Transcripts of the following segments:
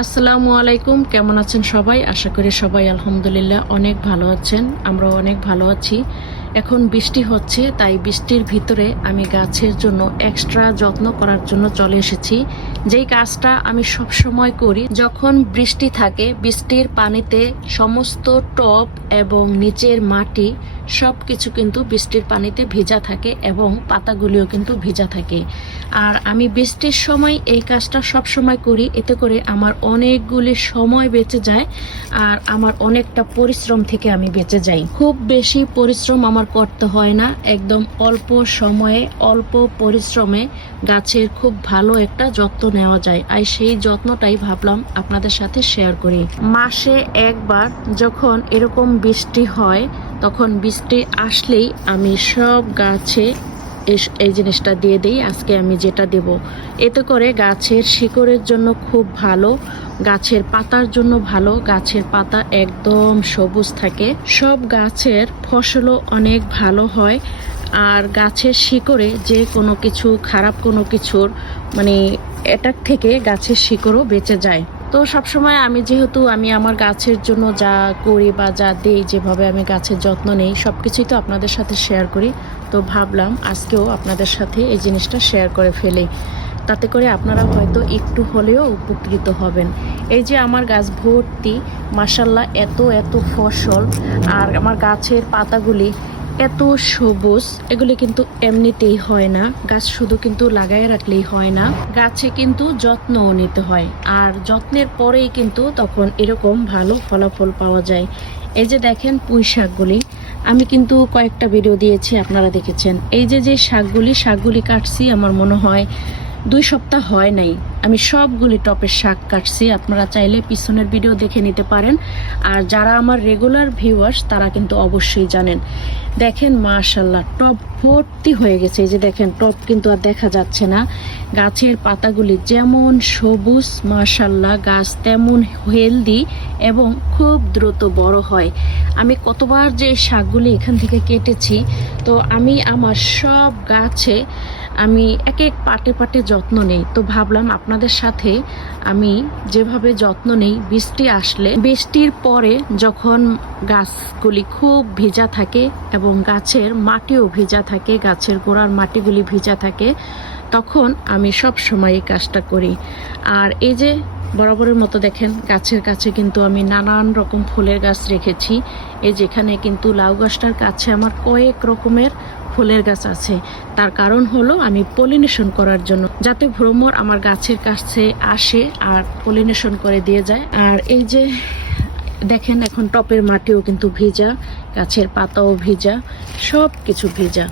আসসালামু আলাইকুম, কেমন আছেন সবাই? আশা করি সবাই আলহামদুলিল্লাহ অনেক ভালো আছেন, আমরাও অনেক ভালো আছি। এখন বৃষ্টি হচ্ছে, তাই বৃষ্টির ভিতরে আমি গাছের জন্য এক্সট্রা যত্ন করার জন্য চলে এসেছি। যেই কাজটা আমি সব সময় করি, যখন বৃষ্টি থাকে, বৃষ্টির পানিতে সমস্ত টব এবং নিচের মাটি সব কিছু কিন্তু বৃষ্টির পানিতে ভেজা থাকে এবং পাতাগুলিও কিন্তু ভেজা থাকে। আর আমি বৃষ্টির সময় এই কাজটা সব সময় করি, এতে করে আমার অনেকগুলি সময় বেঁচে যায় আর আমার অনেকটা পরিশ্রম থেকে আমি বেঁচে যাই। খুব বেশি পরিশ্রম আমার করতে হয় না, একদম অল্প সময়ে, অল্প পরিশ্রমে গাছের খুব ভালো একটা যত্ন নেওয়া যায়। আর সেই যত্নটাই ভাবলাম আপনাদের সাথে শেয়ার করি। মাসে একবার যখন এরকম বৃষ্টি হয় তখন বৃষ্টি আসলেই আমি সব গাছে এই জিনিসটা দিয়ে দিই, আজকে আমি যেটা দেব। এতে করে গাছের শিকড়ের জন্য খুব ভালো, গাছের পাতার জন্য ভালো, গাছের পাতা একদম সবুজ থাকে। সব গাছের ফসলও অনেক ভালো হয়, আর গাছের শিকড়ে যে কোনো কিছু, খারাপ কোনো কিছুর মানে অ্যাটাক থেকে গাছের শিকড়ও বেঁচে যায়। তো সবসময় আমি যেহেতু আমি আমার গাছের জন্য যা করি বা যা দিই, যেভাবে আমি গাছের যত্ন নেই সব কিছুই তো আপনাদের সাথে শেয়ার করি। তো ভাবলাম আজকেও আপনাদের সাথে এই জিনিসটা শেয়ার করে ফেলি। তাতে করে আপনারা হয়তো একটু হলেও উপকৃত হবেন। এই যে আমার গাছ ভর্তি মাসাল্লাহ এত এত ফসল, আর আমার গাছের পাতাগুলি এত সবুজ, এগুলি কিন্তু এমনিতেই হয় না। গাছ শুধু কিন্তু লাগাই রাখলেই হয় না। গাছে কিন্তু যত্নও নিতে হয়। আর যত্নের পরেই কিন্তু তখন এরকম ভালো ফলাফল পাওয়া যায়। এই যে দেখেন পুঁই শাকগুলি, আমি কিন্তু কয়েকটা ভিডিও দিয়েছি, আপনারা দেখেছেন। এই যে যে শাকগুলি শাকগুলি কাটছি, আমার মনে হয় দুই সপ্তাহ হয় নাই। আমি সবগুলি টপের শাক কাটছি। আপনারা চাইলে পিছনের ভিডিও দেখে নিতে পারেন। আর যারা আমার রেগুলার ভিউয়ার্স তারা কিন্তু অবশ্যই জানেন। দেখেন মাশাল্লাহ টপ ভর্তি হয়ে গেছে। এই যে দেখেন, টপ কিন্তু আর দেখা যাচ্ছে না। গাছের পাতাগুলি যেমন সবুজ মাশাল্লাহ গাছ তেমন হেলদি এবং খুব দ্রুত বড় হয়। আমি কতবার যে শাকগুলি এখান থেকে কেটেছি, তো আমি আমার সব গাছে আমি এক এক পাটে পাটে যত্ন নেই। তো ভাবলাম আপনাদের সাথে আমি যেভাবে যত্ন নেই, বৃষ্টি আসলে বৃষ্টির পরে যখন গাছগুলি খুব ভেজা থাকে এবং গাছের মাটিও ভেজা থাকে, গাছের গোড়ার মাটিগুলি ভেজা থাকে, তখন আমি সব সময় এই কাজটা করি। আর এই যে বরাবরের মতো দেখেন, গাছের কাছে কিন্তু আমি নানান রকম ফুলের গাছ রেখেছি। এই যেখানে কিন্তু লাউ গাছটার কাছে আমার কয়েক রকমের ফুলের গাছ আছে। তার কারণ হলো আমি পলিনেশন করার জন্য। যাতে ভ্রমর আমার গাছের কাছে আসে আর পলিনেশন করে দিয়ে যায়। আর এই যে দেখেন এখন টপের মাটিও কিন্তু ভেজা, গাছের পাতাও ভেজা সব কিছু ভেজা।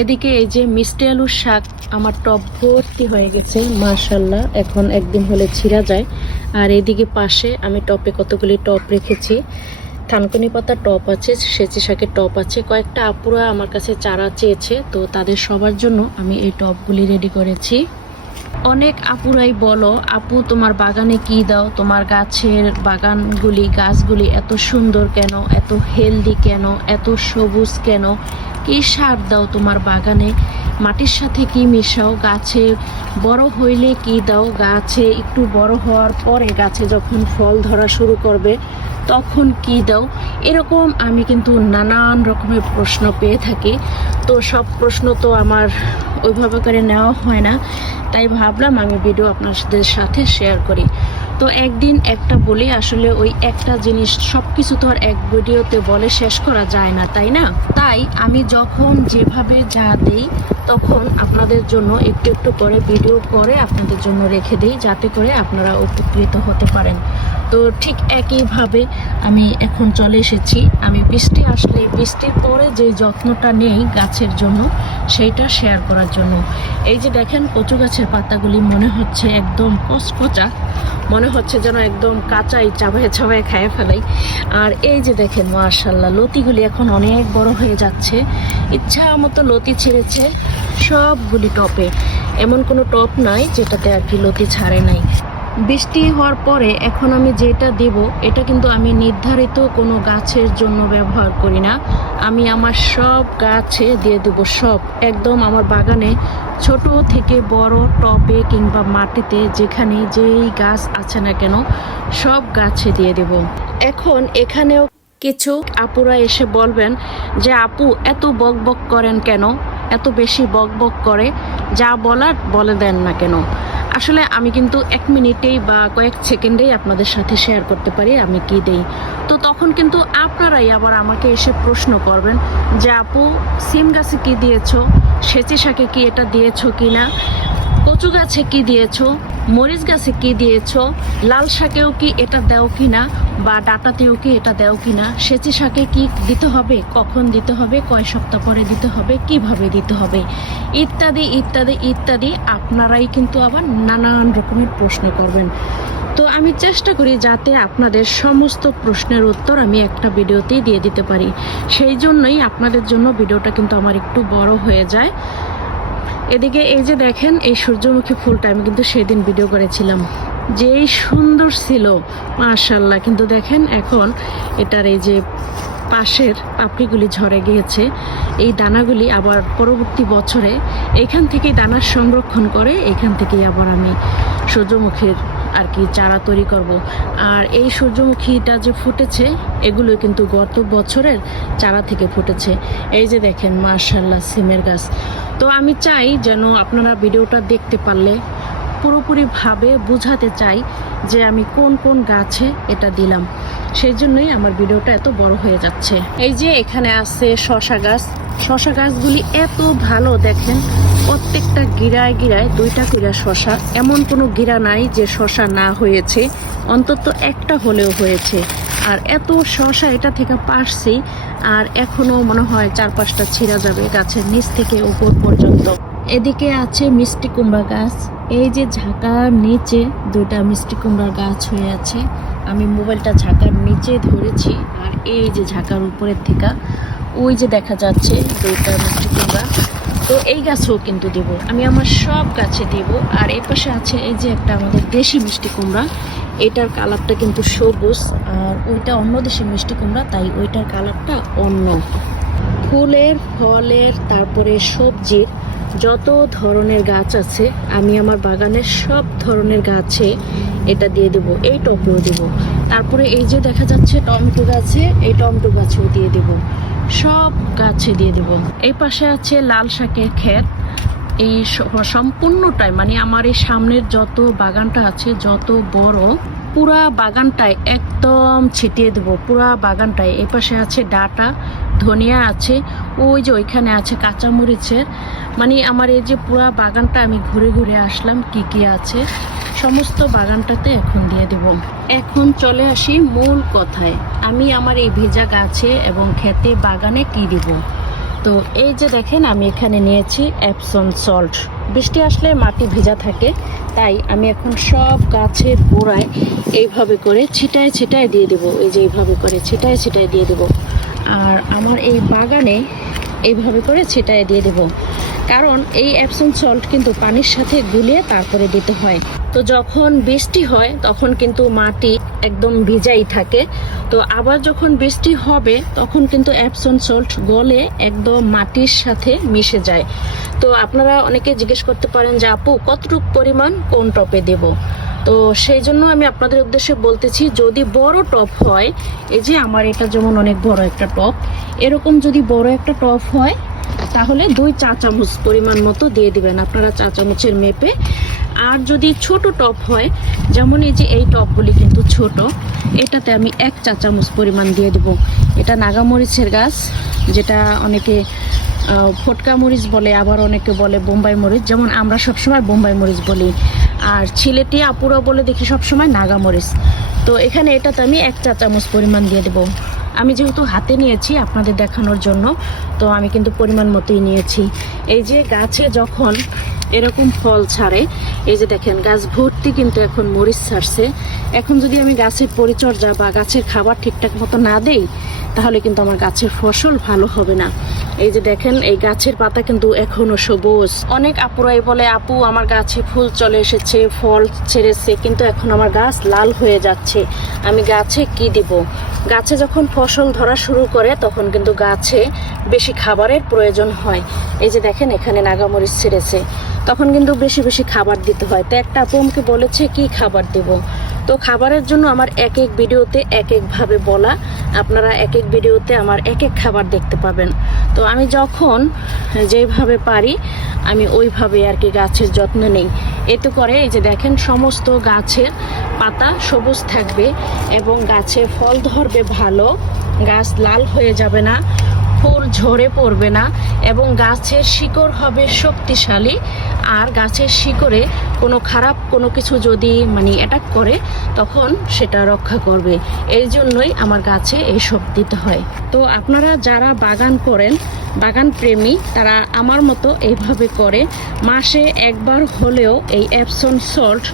এদিকে এই যে মিষ্টি আলুর শাক আমার টপ ভর্তি হয়ে গেছে মাশাল্লাহ এখন একদিন হলে ছিঁড়া যায়। আর এদিকে পাশে আমি টপে কতগুলি টপ রেখেছি। থানকুনি পাতা টপ আছে, সেচি শাকের টপ আছে, কয়েকটা আপুরা আমার কাছে চারা চেয়েছে, তো তাদের সবার জন্য আমি এই টপগুলি রেডি করেছি। অনেক আপুরাই বলো, আপু, তোমার বাগানে কি দাও? তোমার গাছের বাগানগুলি, গাছগুলি এত সুন্দর কেন? এত হেলদি কেন? এত সবুজ কেন? কি সার দাও তোমার বাগানে? মাটির সাথে কি মিশাও? গাছে বড় হইলে কি দাও? গাছে একটু বড় হওয়ার পরে গাছে যখন ফল ধরা শুরু করবে, তখন কি দাও? এরকম আমি কিন্তু নানান রকমের প্রশ্ন পেয়ে থাকি। তো সব প্রশ্ন তো আমার ওইভাবে করে নেওয়া হয় না। তাই ভাবলাম আমি ভিডিও আপনাদের সাথে শেয়ার করি। তো একদিন একটা বলি, আসলে ওই একটা জিনিস সব কিছু তো আর এক ভিডিওতে বলে শেষ করা যায় না, তাই না? তাই আমি যখন যেভাবে যা দিই, তখন আপনাদের জন্য একটু একটু করে ভিডিও করে আপনাদের জন্য রেখে দিই, যাতে করে আপনারা উপকৃত হতে পারেন। তো ঠিক একইভাবে আমি এখন চলে এসেছি। আমি বৃষ্টি আসলে বৃষ্টির পরে যে যত্নটা নেই গাছের জন্য, সেইটা শেয়ার করার জন্য। এই যে দেখেন কচু গাছের পাতাগুলি মনে হচ্ছে একদম কচকচা, মনে হচ্ছে যেন একদম কাঁচাই চাবায় চাবায় খায় ফেলাই। আর এই যে দেখেন মার্শাল্লাহ লতিগুলি এখন অনেক বড় হয়ে যাচ্ছে। ইচ্ছা মতো লতি ছেড়েছে সবগুলি টপে। এমন কোনো টপ নাই যেটাতে আর কি লতি ছাড়ে নাই। বৃষ্টি হওয়ার পরে এখন আমি যেটা দেব, এটা কিন্তু আমি নির্ধারিত কোনো গাছের জন্য ব্যবহার করি না। আমি আমার সব গাছে দিয়ে দেব সব। একদম আমার বাগানে ছোট থেকে বড় টবে কিংবা মাটিতে যেখানে যেই গাছ আছে না কেন, সব গাছে দিয়ে দেব। এখন এখানেও কিছু আপুরা এসে বলবেন যে, আপু, এত বক বক করেন কেন? এত বেশি বক বক করে। যা বলার বলে দেন না কেন? আসলে আমি কিন্তু এক মিনিটেই বা কয়েক সেকেন্ডেই আপনাদের সাথে শেয়ার করতে পারি, আমি কি দেই। তো তখন কিন্তু আপনারাই আবার আমাকে এসে প্রশ্ন করবেন যে, আপু, সিম গাছে কি দিয়েছ? সেচি শাকে কি এটা দিয়েছ কি না কচু গাছে কি দিয়েছ? মরিচ গাছে কি দিয়েছ? লাল শাকেও কি এটা দেও কি না বা ডাটাতেও কি এটা দেও কি না? সেচি শাকে কি দিতে হবে? কখন দিতে হবে? কয় সপ্তাহ পরে দিতে হবে? কীভাবে দিতে হবে? ইত্যাদি ইত্যাদি ইত্যাদি আপনারাই কিন্তু আবার নানান রকমের প্রশ্ন করবেন। তো আমি চেষ্টা করি যাতে আপনাদের সমস্ত প্রশ্নের উত্তর আমি একটা ভিডিওতেই দিয়ে দিতে পারি। সেই জন্যই আপনাদের জন্য ভিডিওটা কিন্তু আমার একটু বড় হয়ে যায়। এদিকে এই যে দেখেন, এই সূর্যমুখী ফুলটা আমি কিন্তু সেদিন ভিডিও করেছিলাম। যেই সুন্দর ছিল মাশাল্লাহ কিন্তু দেখেন এখন এটার এই যে পাশের পাপড়িগুলি ঝরে গিয়েছে, এই দানাগুলি আবার পরবর্তী বছরে এখান থেকেই দানা সংরক্ষণ করে, এখান থেকেই আবার আমি সূর্যমুখীর আর কি চারা তৈরি করব। আর এই সূর্যমুখীটা যে ফুটেছে এগুলো কিন্তু গত বছরের চারা থেকে ফুটেছে। এই যে দেখেন মার্শাল্লাহ সিমের গাছ। তো আমি চাই যেন আপনারা ভিডিওটা দেখতে পারলে পুরোপুরিভাবে বোঝাতে চাই যে আমি কোন কোন গাছে এটা দিলাম। সেই জন্যই আমার ভিডিওটা এত বড় হয়ে যাচ্ছে। এই যে এখানে আছে শশা গাছ। শশা গাছগুলি এত ভালো দেখেন, প্রত্যেকটা গিরায় গিরায় দুইটা করে শশা এমন কোনো গিরা নাই যে শশা না হয়েছে, অন্তত একটা হলেও হয়েছে। আর এত শশা এটা থেকে পারছি, আর এখনও মনে হয় চার পাঁচটা ছিঁড়া যাবে গাছের নিচ থেকে উপর পর্যন্ত। এদিকে আছে মিষ্টি কুমড়া গাছ। এই যে ঝাঁকার নিচে দুইটা মিষ্টি কুমড়ার গাছ হয়ে আছে, আমি মোবাইলটা ঝাঁকার নিচে ধরেছি আর এই যে ঝাঁকার উপরের থেকে, ওই যে দেখা যাচ্ছে দুইটা মিষ্টি কুমড়া। তো এই গাছও কিন্তু দেব, আমি আমার সব গাছে দেব। আর এই পাশে আছে এই যে একটা আমাদের দেশি মিষ্টি কুমড়া, এটার কালারটা কিন্তু সবুজ আর ওইটা অন্য দেশের মিষ্টি কুমড়া, তাই ওইটার কালারটা অন্য। ফুলের, ফলের, তারপরে সবজির যত ধরনের গাছ আছে, আমি আমার বাগানের সব ধরনের গাছে এটা দিয়ে দেব, এই টপেও দেব। তারপরে এই যে দেখা যাচ্ছে টমেটো গাছে, এই টমেটো গাছেও দিয়ে দেব। সব গাছে দিয়ে দেব। এই পাশে আছে লাল শাকের ক্ষেত। এই সম্পূর্ণটাই মানে আমার এই সামনের যত বাগানটা আছে, যত বড় পুরা বাগানটায় একদম ছিটিয়ে দেবো, পুরা বাগানটায়। এই পাশে আছে ডাটা, ধনিয়া আছে, ওই যে ওইখানে আছে কাঁচামরিচের। মানে আমার এই যে পুরা বাগানটা আমি ঘুরে ঘুরে আসলাম, কি কি আছে, সমস্ত বাগানটাতে এখন দিয়ে দেব। এখন চলে আসি মূল কথায়। আমি আমার এই ভেজা গাছে এবং খেতে বাগানে কি দিব? তো এই যে দেখেন, আমি এখানে নিয়েছি অ্যাপসন সল্ট বৃষ্টি আসলে মাটি ভেজা থাকে, তাই আমি এখন সব গাছের গোড়ায় এইভাবে করে ছিটায় ছিটায় দিয়ে দেবো। এই যে এইভাবে করে ছিটায় ছিটায় দিয়ে দেবো। আর আমার এই বাগানে এইভাবে করে ছিটায় দিয়ে দেবো। কারণ এই অ্যাপসন সল্ট কিন্তু পানির সাথে গুলিয়ে তারপরে দিতে হয়। তো যখন বৃষ্টি হয়, তখন কিন্তু মাটি একদম ভিজাই থাকে। তো আবার যখন বৃষ্টি হবে, তখন কিন্তু অ্যাপসন সল্ট গলে একদম মাটির সাথে মিশে যায়। তো আপনারা অনেকে জিজ্ঞেস করতে পারেন যে, আপু, কতটুকু পরিমাণ কোন টপে দেব? তো সেই জন্য আমি আপনাদের উদ্দেশ্যে বলতেছি, যদি বড় টপ হয়, এই যে আমার এটা যেমন অনেক বড় একটা টপ, এরকম যদি বড় একটা টপ হয় তাহলে দুই চা চামচ পরিমাণ মতো দিয়ে দিবেন আপনারা চা চামচের মেপে। আর যদি ছোট টপ হয়, যেমন এই যে এই টপগুলি কিন্তু ছোট, এটাতে আমি এক চা চামচ পরিমাণ দিয়ে দেব। এটা নাগামরিচের গাছ, যেটা অনেকে ফটকা মরিচ বলে, আবার অনেকে বলে বোম্বাই মরিচ। যেমন আমরা সবসময় বোম্বাই মরিচ বলি। আর ছেলেটি আপুরা বলে দেখি সবসময় নাগা মরিচ তো এখানে এটাতে আমি এক চা চামচ পরিমাণ দিয়ে দেবো। আমি যেহেতু হাতে নিয়েছি আপনাদের দেখানোর জন্য, তো আমি কিন্তু পরিমাণ মতোই নিয়েছি। এই যে গাছে যখন এরকম ফল ছাড়ে, এই যে দেখেন, গাছ ভর্তি কিন্তু এখন মরিচ ছাড়ছে। এখন যদি আমি গাছের পরিচর্যা বা গাছের খাবার ঠিকঠাক মতো না দেই, তাহলে কিন্তু আমার গাছের ফসল ভালো হবে না। এই যে দেখেন, এই গাছের পাতা কিন্তু এখনও সবুজ। অনেক আপুরাই বলে, আপু, আমার গাছে ফুল চলে এসেছে, ফল ছেড়েছে, কিন্তু এখন আমার গাছ লাল হয়ে যাচ্ছে। আমি গাছে কি দিব? গাছে যখন ফসল ধরা শুরু করে, তখন কিন্তু গাছে বেশি খাবারের প্রয়োজন হয়। এই যে দেখেন, এখানে নাগামরিচ ছেড়েছে। তখন কিন্তু বেশি বেশি খাবার দিতে হয়। তো একটা আপু বলেছে, কি খাবার দেব? তো খাবারের জন্য আমার এক এক ভিডিওতে এক একভাবে বলা। আপনারা এক এক ভিডিওতে আমার এক এক খাবার দেখতে পাবেন। তো আমি যখন যেভাবে পারি, আমি ওইভাবে আর কি গাছের যত্ন নেই। এতে করে এই যে দেখেন সমস্ত গাছের পাতা সবুজ থাকবে এবং গাছে ফল ধরবে ভালো, গাছ লাল হয়ে যাবে না, ফুল ঝরে পড়বে না এবং গাছের শিকড় হবে শক্তিশালী, আর গাছের শিকড়ে কোনো খারাপ কোনো কিছু যদি মানে অ্যাটাক করে, তখন সেটা রক্ষা করবে। এই জন্যই আমার গাছে এইসব দিতে হয়। তো আপনারা যারা বাগান করেন, বাগান প্রেমী, তারা আমার মতো এইভাবে করে। মাসে একবার হলেও এই অ্যাপসন সল্ট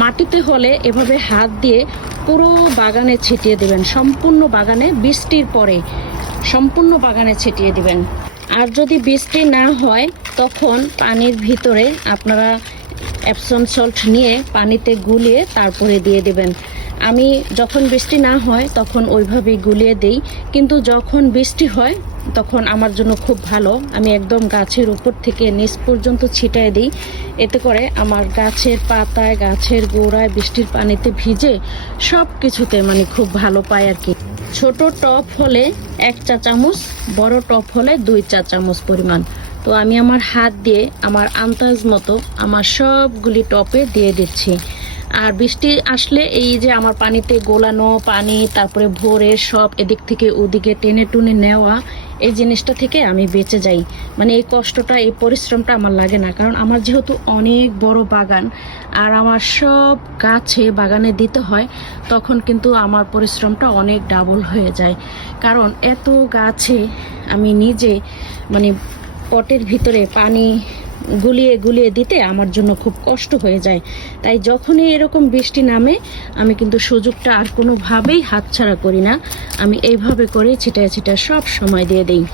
মাটিতে হলে এভাবে হাত দিয়ে পুরো বাগানে ছিটিয়ে দেবেন। সম্পূর্ণ বাগানে বৃষ্টির পরে সম্পূর্ণ বাগানে ছিটিয়ে দেবেন। আর যদি বৃষ্টি না হয়, তখন পানির ভিতরে আপনারা অ্যাপসন সল্ট নিয়ে পানিতে গুলিয়ে তারপরে দিয়ে দেবেন। আমি যখন বৃষ্টি না হয় তখন ওইভাবেই গুলিয়ে দেই। কিন্তু যখন বৃষ্টি হয় তখন আমার জন্য খুব ভালো। আমি একদম গাছের উপর থেকে নিচ পর্যন্ত ছিটায় দিই। এতে করে আমার গাছের পাতায়, গাছের গোড়ায় বৃষ্টির পানিতে ভিজে সব কিছুতে মানে খুব ভালো পায় আর কি। ছোট টপ হলে এক চা চামচ বড় টপ হলে দুই চা চামচ পরিমাণ। তো আমি আমার হাত দিয়ে আমার আন্দাজ মতো আমার সবগুলি টপে দিয়ে দিচ্ছি। আর বৃষ্টি আসলে এই যে আমার পানিতে গোলানো পানি, তারপরে ভোরে সব এদিক থেকে ওদিকে টেনে টুনে নেওয়া, এই জিনিসটা থেকে আমি বেঁচে যাই। মানে এই কষ্টটা, এই পরিশ্রমটা আমার লাগে না। কারণ আমার যেহেতু অনেক বড় বাগান, আর আমার সব গাছে বাগানে দিতে হয়, তখন কিন্তু আমার পরিশ্রমটা অনেক ডাবল হয়ে যায়। কারণ এত গাছে আমি নিজে মানে পটের ভিতরে পানি গুলিয়ে গুলিয়ে দিতে আমার জন্য খুব কষ্ট হয়ে যায়। তাই যখনই এরকম বৃষ্টি নামে, আমি কিন্তু সুযোগটা আর কোনোভাবেই হাতছাড়া করি না। আমি এইভাবে করে ছিটায় ছিটায় সব সময় দিয়ে দিই।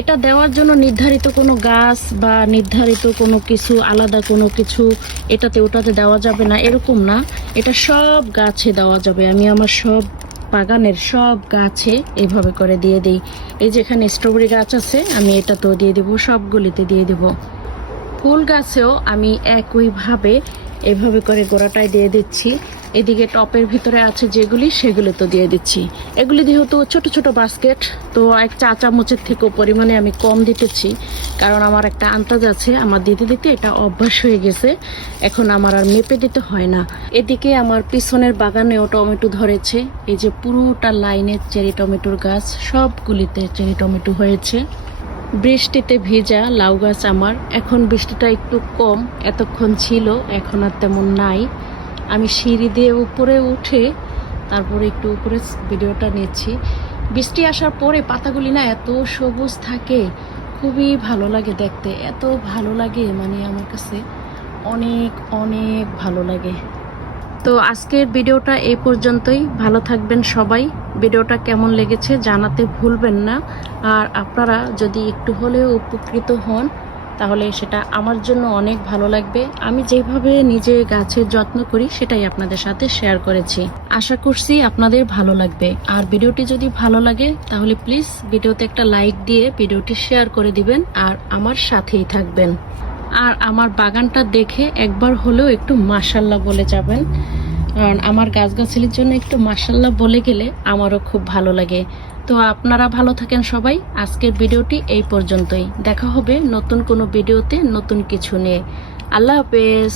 এটা দেওয়ার জন্য নির্ধারিত কোনো গাছ বা নির্ধারিত কোনো কিছু, আলাদা কোনো কিছু, এটাতে ওটাতে দেওয়া যাবে না, এরকম না। এটা সব গাছে দেওয়া যাবে। আমি আমার সব বাগানের সব গাছে এভাবে করে দিয়ে দিই। এই যেখানে স্ট্রবেরি গাছ আছে, আমি এটা তো দিয়ে দেবো, সবগুলিতে দিয়ে দেবো। ফুল গাছেও আমি একইভাবে এভাবে করে গোড়াটায় দিয়ে দিচ্ছি। এদিকে টপের ভিতরে আছে যেগুলি, সেগুলো তো দিয়ে দিচ্ছি। এগুলি যেহেতু ছোট ছোট বাস্কেট তো এক চা চামচের থেকেও পরিমাণে আমি কম দিতেছি। কারণ আমার একটা আন্দাজ আছে, আমার দিতে দিতে এটা অভ্যাস হয়ে গেছে। এখন আমার আর মেপে দিতে হয় না। এদিকে আমার পিছনের বাগানেও টমেটো ধরেছে। এই যে পুরোটা লাইনের চেরি টমেটোর গাছ, সবগুলিতে চেরি টমেটো হয়েছে। বৃষ্টিতে ভেজা, লাউ গাছ আমার। এখন বৃষ্টিটা একটু কম, এতক্ষণ ছিল, এখন আর তেমন নাই। আমি সিঁড়ি দিয়ে উপরে উঠে তারপরে একটু উপরে ভিডিওটা নিচ্ছি। বৃষ্টি আসার পরে পাতাগুলি না এত সবুজ থাকে, খুবই ভালো লাগে দেখতে। এত ভালো লাগে মানে আমার কাছে অনেক অনেক ভালো লাগে। তো আজকের ভিডিওটা এই পর্যন্তই। ভালো থাকবেন সবাই। ভিডিওটা কেমন লেগেছে জানাতে ভুলবেন না। আর আপনারা যদি একটু হলেও উপকৃত হন, তাহলে সেটা আমার জন্য অনেক ভালো লাগবে। আমি যেভাবে নিজে গাছের যত্ন করি, সেটাই আপনাদের সাথে শেয়ার করেছি। আশা করছি আপনাদের ভালো লাগবে। আর ভিডিওটি যদি ভালো লাগে, তাহলে প্লিজ ভিডিওতে একটা লাইক দিয়ে ভিডিওটি শেয়ার করে দিবেন আর আমার সাথেই থাকবেন। আর আমার বাগানটা দেখে একবার হলেও একটু মাসাল্লাহ বলে যাবেন। কারণ আমার গাছগাছালির জন্য একটু মার্শাল্লাহ বলে গেলে আমারও খুব ভালো লাগে। তো আপনারা ভালো থাকেন সবাই। আজকের ভিডিওটি এই পর্যন্তই। দেখা হবে নতুন কোনো ভিডিওতে নতুন কিছু নিয়ে। আল্লাহ হাফেজ।